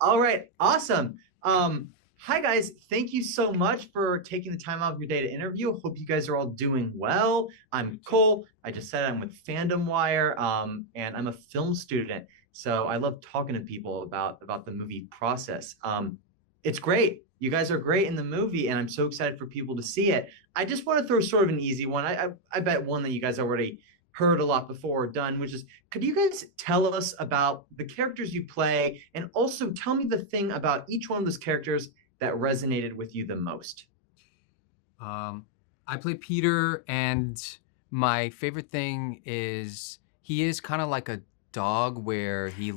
All right, awesome. Hi guys, thank you so much for taking the time out of your day to interview. Hope you guys are all doing well. I'm Cole. I just said I'm with FandomWire, and I'm a film student. So I love talking to people about the movie process. It's great. You guys are great in the movie, and I'm so excited for people to see it. I just want to throw sort of an easy one. I bet one that you guys already heard a lot before or done, which is could you guys tell us about the characters you play and also tell me the thing about each one of those characters that resonated with you the most? Um, I play Peter, and my favorite thing is he is kind of like a dog where he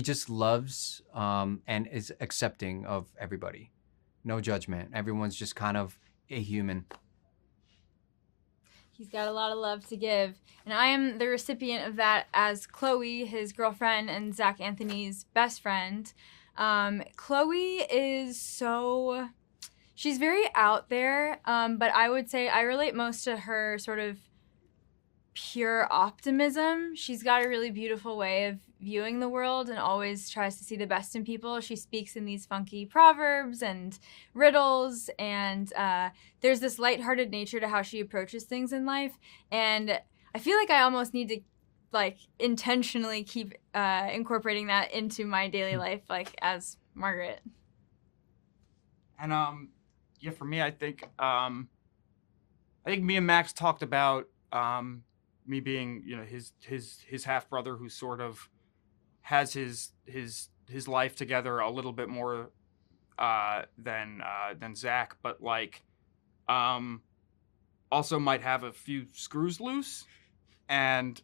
just loves, and is accepting of everybody. No judgment. Everyone's just kind of a human. He's got a lot of love to give. And I am the recipient of that as Chloe, his girlfriend, and Zach Anthony's best friend. Chloe is so. She's very out there, but I would say I relate most to her sort of pure optimism. She's got a really beautiful way of viewing the world and always tries to see the best in people. She speaks in these funky proverbs and riddles, and there's this lighthearted nature to how she approaches things in life. And I feel like I almost need to like intentionally keep incorporating that into my daily life, like as Margaret. And yeah, for me, I think me and Max talked about me being, his half brother who sort of has his life together a little bit more than Zach, but like also might have a few screws loose, and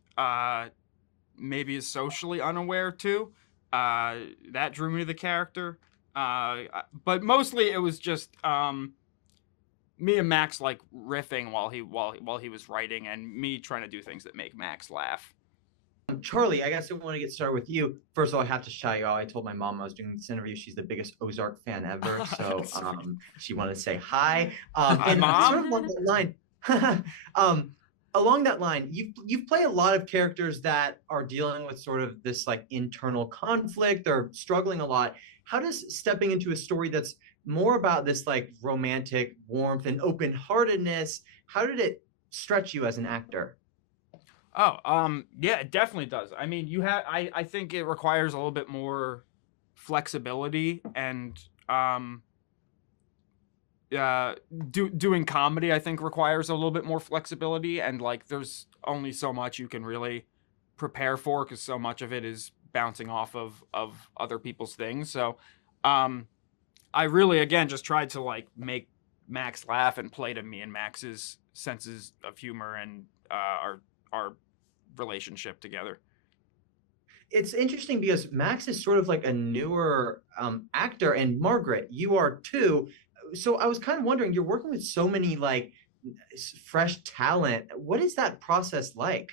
maybe is socially unaware too. That drew me to the character. But mostly it was just me and Max like riffing while he was writing, and me trying to do things that make Max laugh. Charlie, I guess I want to get started with you. First of all, I have to shout you out. I told my mom I was doing this interview. She's the biggest Ozark fan ever, so she wanted to say hi. Hi, And Mom. sort of along that line, along that line, you've played a lot of characters that are dealing with sort of this like internal conflict or struggling a lot. How does stepping into a story that's more about this like romantic warmth and open-heartedness, how did it stretch you as an actor? Oh, yeah, it definitely does. I mean, I think it requires a little bit more flexibility, and doing comedy I think requires a little bit more flexibility, and like there's only so much you can really prepare for because so much of it is bouncing off of other people's things. So, I really again just tried to like make Max laugh and play to me and Max's senses of humor and our relationship together. It's interesting because Max is sort of like a newer actor, and Margaret, you are too. So I was kind of wondering, you're working with so many like fresh talent. What is that process like?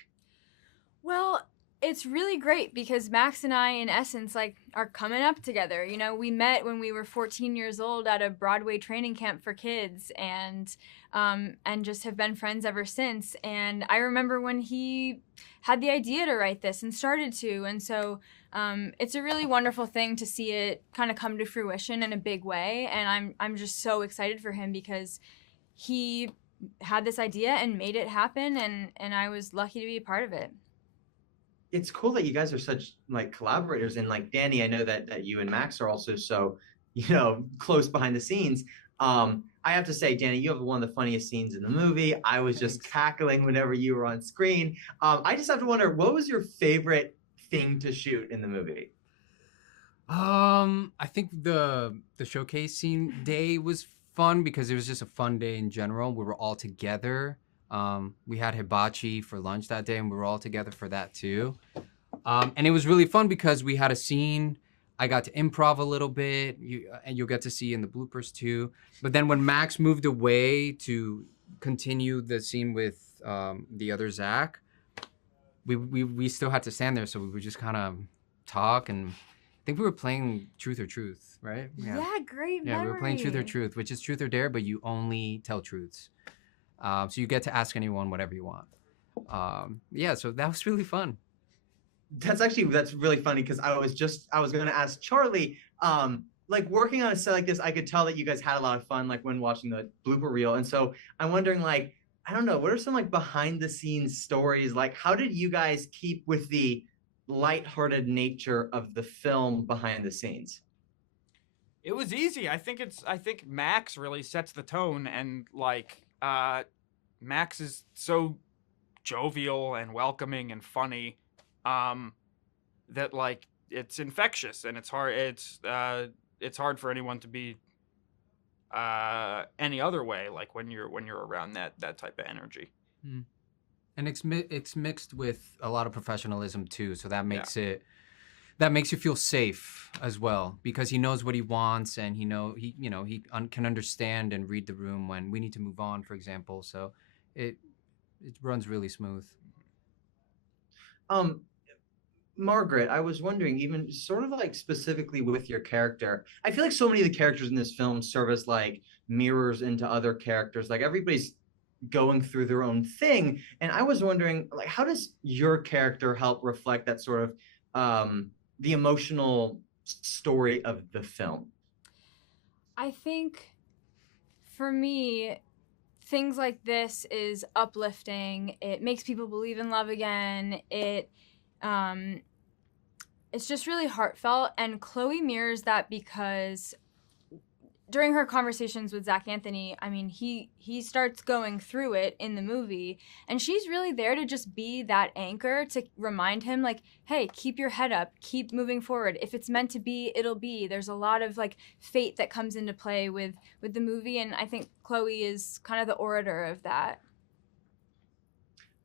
Well, it's really great because Max and I, in essence, like are coming up together. You know, we met when we were 14 years old at a Broadway training camp for kids, and just have been friends ever since. And I remember when he had the idea to write this and started to, and so it's a really wonderful thing to see it kind of come to fruition in a big way. And I'm just so excited for him because he had this idea and made it happen, and I was lucky to be a part of it. It's cool that you guys are such like collaborators, and like Danny, I know that you and Max are also so close behind the scenes. I have to say, Danny, you have one of the funniest scenes in the movie. I was just cackling whenever you were on screen. I just have to wonder, what was your favorite thing to shoot in the movie? I think the showcase scene day was fun because it was just a fun day in general. We were all together. We had hibachi for lunch that day, and we were all together for that too. And it was really fun because we had a scene. I got to improv a little bit, and you'll get to see in the bloopers too. But then when Max moved away to continue the scene with the other Zach, we still had to stand there, so we would just kind of talk, and I think we were playing Truth or Truth, right? Yeah, great Yeah, we were playing Truth or memory. Truth, which is truth or dare, but you only tell truths. So you get to ask anyone whatever you want. Yeah, so that was really fun. That's really funny because I was going to ask Charlie, like working on a set like this, I could tell that you guys had a lot of fun, like when watching the blooper reel. And so I'm wondering, like, I don't know, what are some like behind the scenes stories? Like, how did you guys keep with the lighthearted nature of the film behind the scenes? It was easy. I think Max really sets the tone, and like Max is so jovial and welcoming and funny, that like it's infectious, and it's hard for anyone to be any other way, like when you're around that type of energy. Mm. And it's mixed with a lot of professionalism too, so that makes that makes you feel safe as well, because he knows what he wants, and he can understand and read the room when we need to move on, for example. So it runs really smooth. Margaret, I was wondering, even sort of like specifically with your character, I feel like so many of the characters in this film serve as like mirrors into other characters. Like everybody's going through their own thing. And I was wondering, like, how does your character help reflect that sort of the emotional story of the film? I think for me, things like this is uplifting. It makes people believe in love again. It's just really heartfelt, and Chloe mirrors that because during her conversations with Zach Anthony, I mean, he starts going through it in the movie, and she's really there to just be that anchor to remind him, like, hey, keep your head up, keep moving forward. If it's meant to be, it'll be. There's a lot of like fate that comes into play with the movie, and I think Chloe is kind of the orator of that.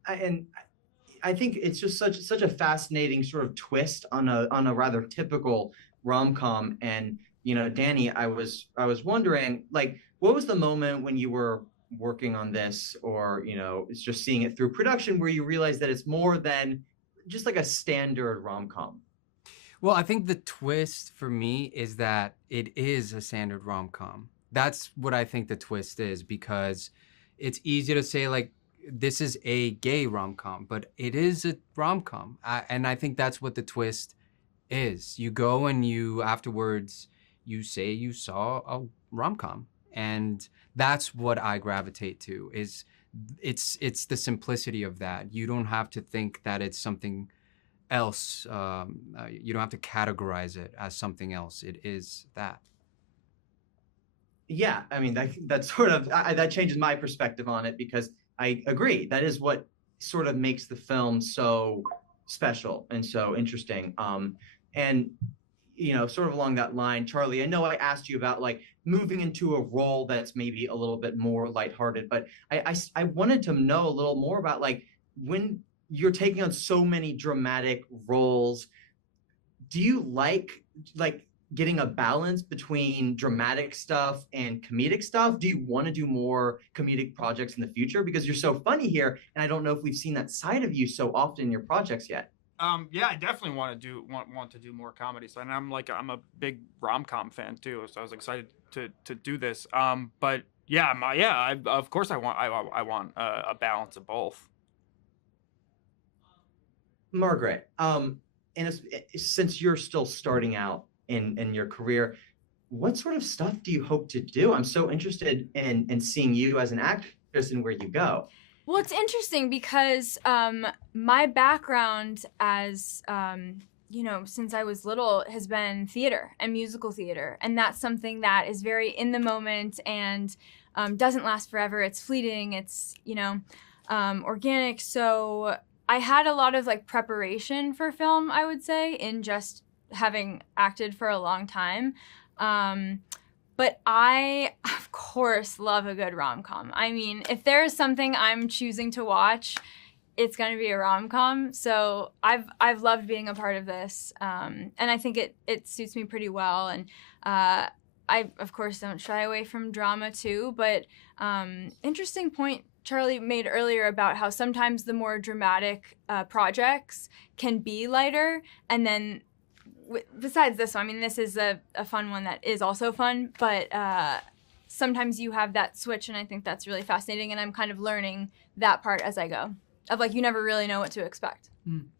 I think it's just such a fascinating sort of twist on a rather typical rom-com. And Danny, I was wondering, like, what was the moment when you were working on this, or it's just seeing it through production, where you realized that it's more than just like a standard rom-com? Well, I think the twist for me is that it is a standard rom-com. That's what I think the twist is, because it's easy to say, like, this is a gay rom-com, but it is a rom-com. And I think that's what the twist is. You go and afterwards, you say you saw a rom-com. And that's what I gravitate to, is it's the simplicity of that. You don't have to think that it's something else. You don't have to categorize it as something else. It is that. Yeah, I mean, that sort of that changes my perspective on it, because I agree. That is what sort of makes the film so special and so interesting. And sort of along that line, Charlie, I know I asked you about like moving into a role that's maybe a little bit more lighthearted, but I wanted to know a little more about, like, when you're taking on so many dramatic roles, do you like getting a balance between dramatic stuff and comedic stuff? Do you want to do more comedic projects in the future? Because you're so funny here, and I don't know if we've seen that side of you so often in your projects yet. Yeah, I definitely want to do more comedy. So, and I'm a big rom-com fan too, so I was excited to do this. But yeah, of course I want a balance of both. Margaret, since you're still starting out in your career, what sort of stuff do you hope to do? I'm so interested in seeing you as an actress and where you go. Well, it's interesting because my background as, since I was little, has been theater and musical theater. And that's something that is very in the moment and doesn't last forever. It's fleeting. It's, organic. So I had a lot of like preparation for film, I would say, in just having acted for a long time. But I, of course, love a good rom-com. I mean, if there's something I'm choosing to watch, it's going to be a rom-com. So I've loved being a part of this. And I think it suits me pretty well. And I, of course, don't shy away from drama too. But interesting point Charlie made earlier about how sometimes the more dramatic projects can be lighter. And then besides this one, I mean, this is a fun one that is also fun, but sometimes you have that switch, and I think that's really fascinating, and I'm kind of learning that part as I go, of like, you never really know what to expect.